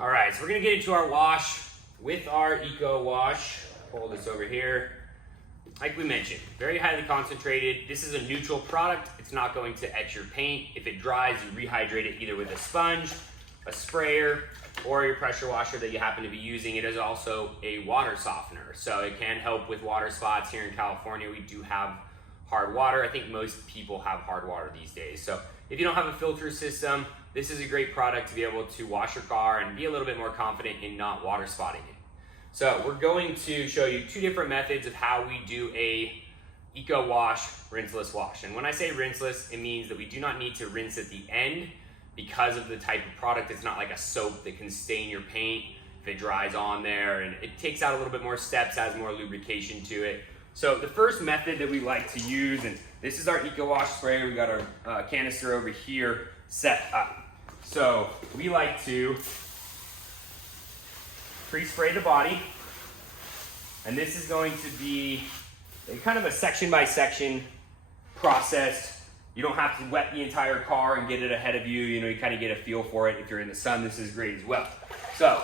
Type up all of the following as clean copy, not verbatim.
All right, so we're gonna get into our wash with our Eco Wash. Pull this over here. Like we mentioned, very highly concentrated. This is a neutral product. It's not going to etch your paint. If it dries, you rehydrate it either with a sponge, a sprayer, or your pressure washer that you happen to be using. It is also a water softener, so it can help with water spots. Here in California, we do have hard water. I think most people have hard water these days. So if you don't have a filter system, this is a great product to be able to wash your car and be a little bit more confident in not water spotting it. So we're going to show you two different methods of how we do a Eco Wash rinseless wash. And when I say rinseless, it means that we do not need to rinse at the end because of the type of product. It's not like a soap that can stain your paint if it dries on there, and it takes out a little bit more steps, adds more lubrication to it. So the first method that we like to use, and this is our Eco Wash sprayer. We got our canister over here set up. So we like to pre-spray the body, and this is going to be kind of a section by section process. You don't have to wet the entire car and get it ahead of you. You know, you kind of get a feel for it. If you're in the sun, this is great as well. So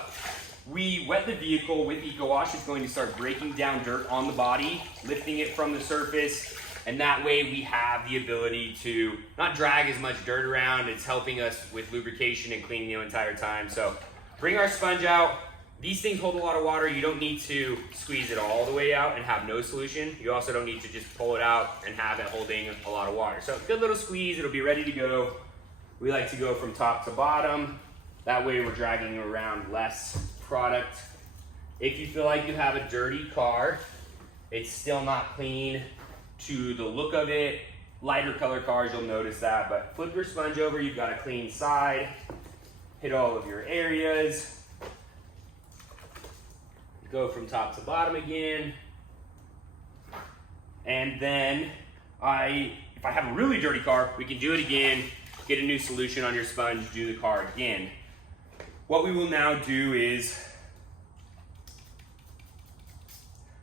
we wet the vehicle with Eco Wash. It's going to start breaking down dirt on the body, lifting it from the surface, and that way we have the ability to not drag as much dirt around. It's helping us with lubrication and cleaning the entire time. So bring our sponge out. These things hold a lot of water. You don't need to squeeze it all the way out and have no solution. You also don't need to just pull it out and have it holding a lot of water. So good little squeeze, it'll be ready to go. We like to go from top to bottom. That way we're dragging around less product. If you feel like you have a dirty car, it's still not clean to the look of it. Lighter color cars, you'll notice that, but flip your sponge over, you've got a clean side. Hit all of your areas. Go from top to bottom again. And then if I have a really dirty car, we can do it again, get a new solution on your sponge, do the car again. What we will now do is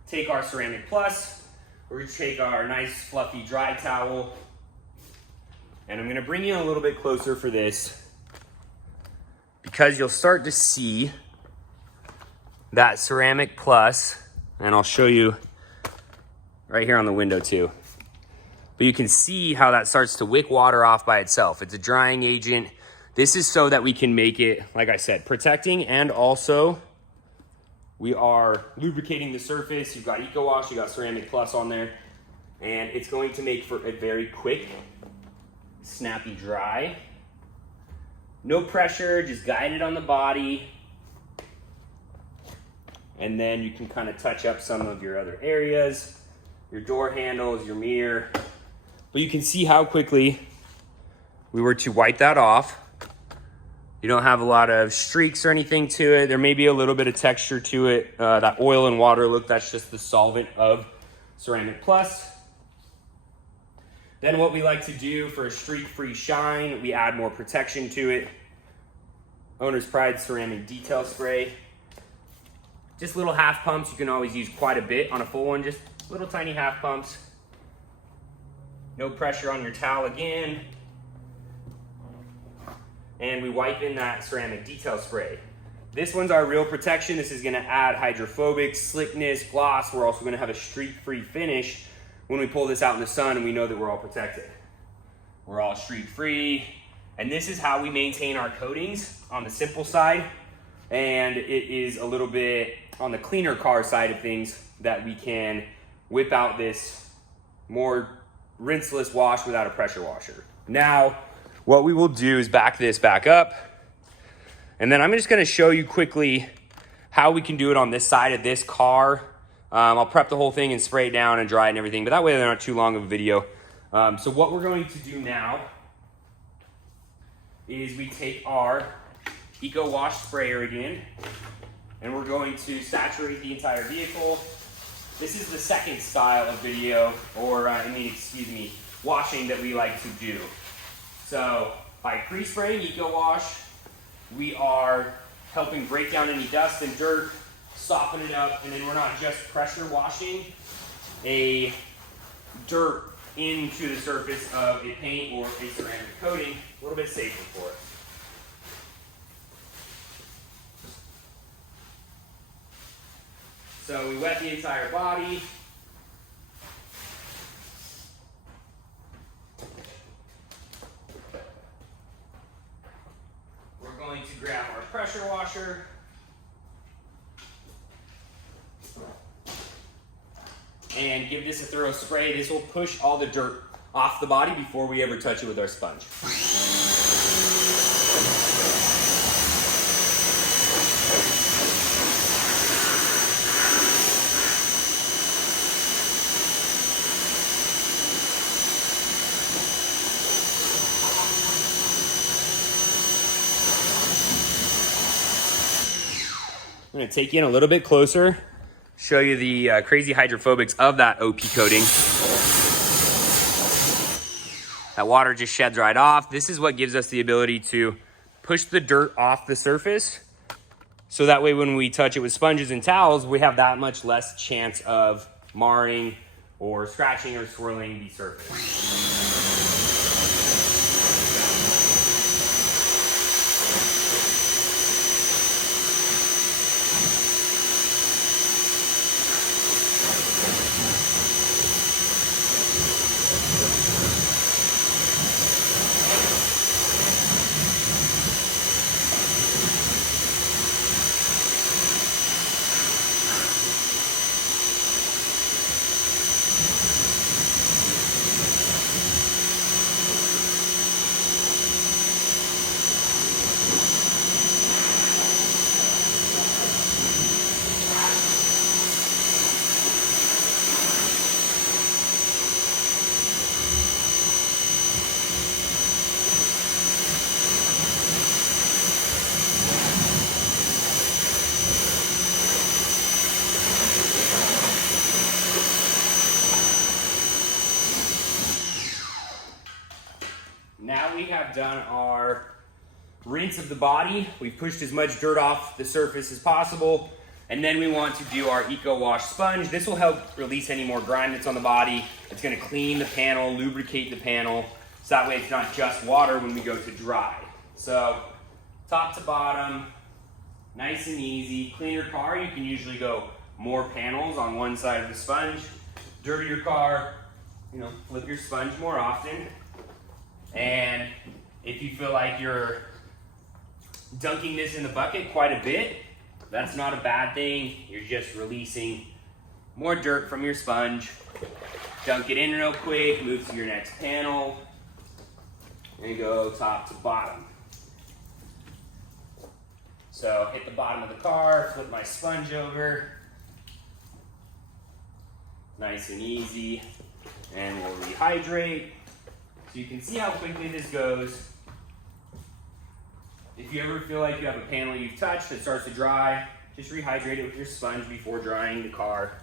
take our Ceramic Plus, we're gonna take our nice fluffy dry towel, and I'm gonna bring you a little bit closer for this because you'll start to see that Ceramic Plus, and I'll show you right here on the window too. But you can see how that starts to wick water off by itself. It's a drying agent. This is so that we can make it, like I said, protecting, and also we are lubricating the surface. You've got Eco Wash, you've got Ceramic Plus on there, and it's going to make for a very quick, snappy dry. No pressure, just guide it on the body. And then you can kind of touch up some of your other areas, your door handles, your mirror. But you can see how quickly we were to wipe that off. You don't have a lot of streaks or anything to it. There may be a little bit of texture to it. That oil and water look, that's just the solvent of Ceramic Plus. Then what we like to do for a streak-free shine, we add more protection to it. Owner's Pride Ceramic Detail Spray. Just little half pumps. You can always use quite a bit on a full one, just little tiny half pumps. No pressure on your towel again. And we wipe in that ceramic detail spray. This one's our real protection. This is gonna add hydrophobic, slickness, gloss. We're also gonna have a streak-free finish when we pull this out in the sun and we know that we're all protected. We're all streak-free. And this is how we maintain our coatings on the simple side. And it is a little bit on the cleaner car side of things that we can whip out this more rinseless wash without a pressure washer. Now, what we will do is back this back up. And then I'm just gonna show you quickly how we can do it on this side of this car. I'll prep the whole thing and spray it down and dry it and everything, but that way they're not too long of a video. So what we're going to do now is we take our Eco Wash sprayer again, and we're going to saturate the entire vehicle. This is the second style of video, or washing that we like to do. So by pre-spraying Eco Wash, we are helping break down any dust and dirt, soften it up, and then we're not just pressure washing a dirt into the surface of a paint or a ceramic coating, a little bit safer for us. So we wet the entire body. We're going to grab our pressure washer. And give this a thorough spray. This will push all the dirt off the body before we ever touch it with our sponge. I'm going to take you in a little bit closer, show you the crazy hydrophobics of that OP coating. That water just sheds right off. This is what gives us the ability to push the dirt off the surface. So that way when we touch it with sponges and towels, we have that much less chance of marring or scratching or swirling the surface. Now we have done our rinse of the body. We've pushed as much dirt off the surface as possible. And then we want to do our Eco Wash sponge. This will help release any more grime that's on the body. It's gonna clean the panel, lubricate the panel, so that way it's not just water when we go to dry. So top to bottom, nice and easy. Clean your car, you can usually go more panels on one side of the sponge. Dirty your car, flip your sponge more often. And if you feel like you're dunking this in the bucket quite a bit, that's not a bad thing. You're just releasing more dirt from your sponge. Dunk it in real quick, move to your next panel, and go top to bottom. So hit the bottom of the car, flip my sponge over. Nice and easy. And we'll rehydrate. So you can see how quickly this goes. If you ever feel like you have a panel you've touched that starts to dry, just rehydrate it with your sponge before drying the car.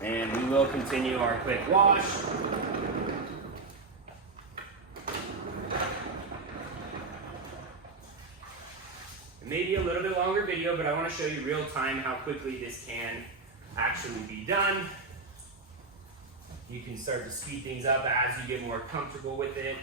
And we will continue our quick wash. It may be a little bit longer video, but I want to show you real time how quickly this can actually be done. You can start to speed things up as you get more comfortable with it.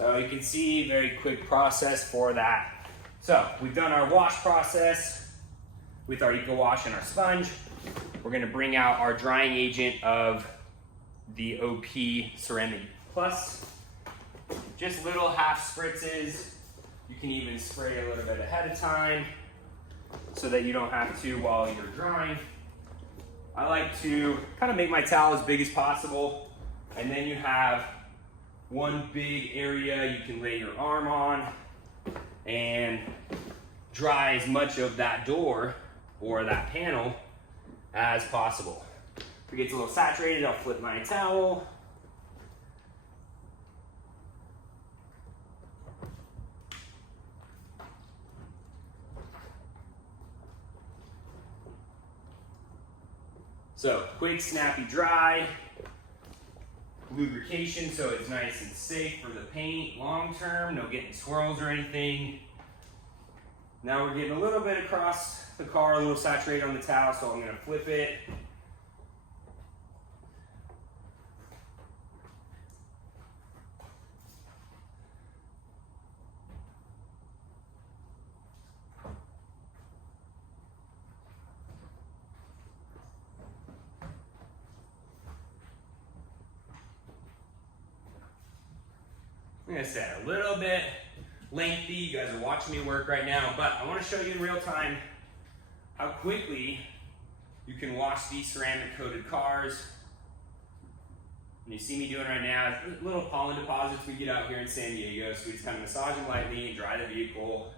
So you can see, very quick process for that. So we've done our wash process with our Eco Wash and our sponge. We're gonna bring out our drying agent of the OP Ceramic Plus. Just little half spritzes. You can even spray a little bit ahead of time so that you don't have to while you're drying. I like to kind of make my towel as big as possible, and then you have one big area you can lay your arm on and dry as much of that door or that panel as possible. If it gets a little saturated, I'll flip my towel. So, quick, snappy dry, lubrication so it's nice and safe for the paint long term, no getting swirls or anything. Now we're getting a little bit across the car, a little saturated on the towel, so I'm gonna flip it. Like I said, a little bit lengthy. You guys are watching me work right now, but I want to show you in real time how quickly you can wash these ceramic coated cars. And you see me doing right now, little pollen deposits we get out here in San Diego, so we just kind of massage them lightly and dry the vehicle.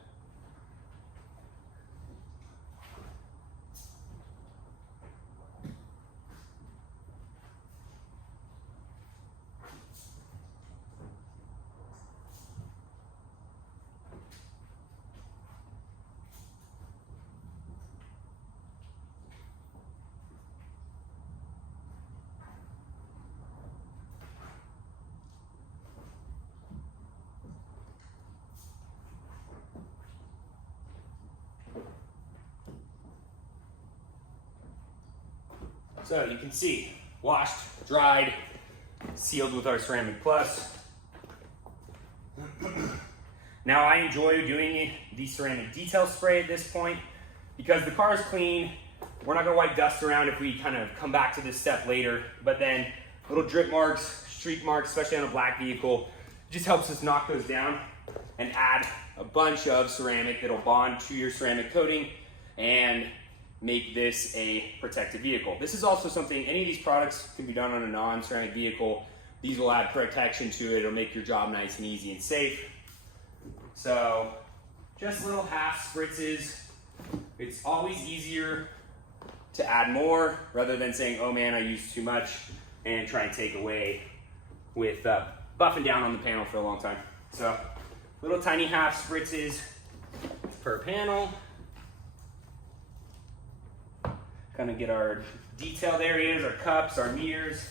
So you can see, washed, dried, sealed with our Ceramic Plus. Now I enjoy doing the ceramic detail spray at this point because the car is clean. We're not gonna wipe dust around if we kind of come back to this step later, but then little drip marks, streak marks, especially on a black vehicle, just helps us knock those down and add a bunch of ceramic that'll bond to your ceramic coating and make this a protected vehicle. This is also something, any of these products can be done on a non-ceramic vehicle. These will add protection to it. It'll make your job nice and easy and safe. So just little half spritzes. It's always easier to add more rather than saying, oh man, I used too much, and try and take away with buffing down on the panel for a long time. So little tiny half spritzes per panel. Kind of get our detailed areas, our cups, our mirrors.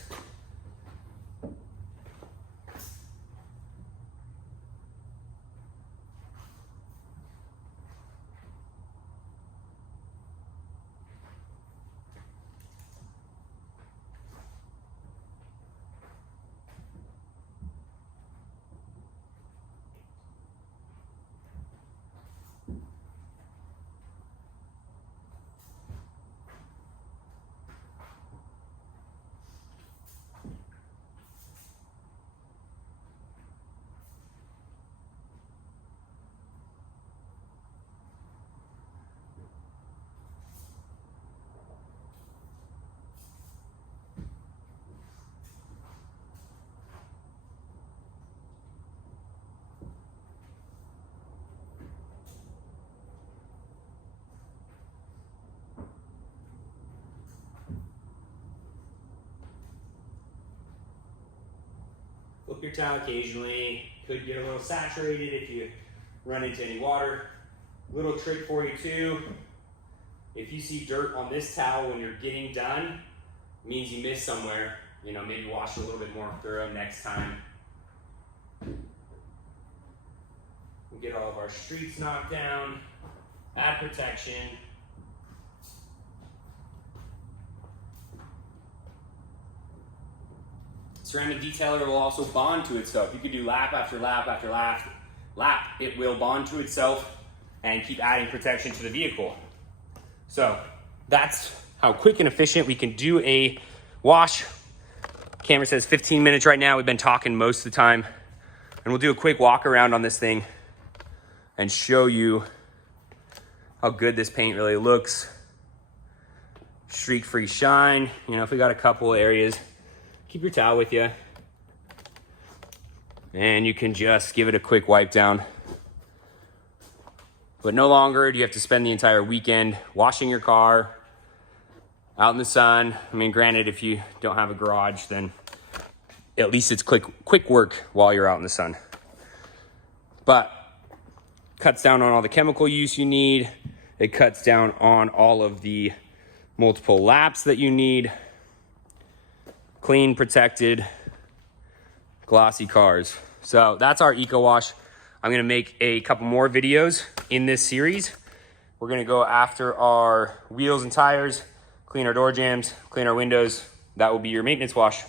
Flip your towel occasionally. Could get a little saturated if you run into any water. Little trick for you too. If you see dirt on this towel when you're getting done, it means you missed somewhere. You know, maybe wash it a little bit more thorough next time. We'll get all of our streaks knocked down, add protection. ceramic detailer will also bond to itself. You could do lap after lap after lap. It will bond to itself and keep adding protection to the vehicle. So that's how quick and efficient we can do a wash. Camera says 15 minutes right now. We've been talking most of the time. And we'll do a quick walk around on this thing and show you how good this paint really looks. Streak-free shine. You know, if we got a couple areas, keep your towel with you. And you can just give it a quick wipe down. But no longer do you have to spend the entire weekend washing your car out in the sun. I mean, granted, if you don't have a garage, then at least it's quick work while you're out in the sun. But cuts down on all the chemical use you need. It cuts down on all of the multiple laps that you need. Clean, protected, glossy cars. So that's our Eco Wash. I'm gonna make a couple more videos in this series. We're gonna go after our wheels and tires, clean our door jambs, clean our windows. That will be your maintenance wash.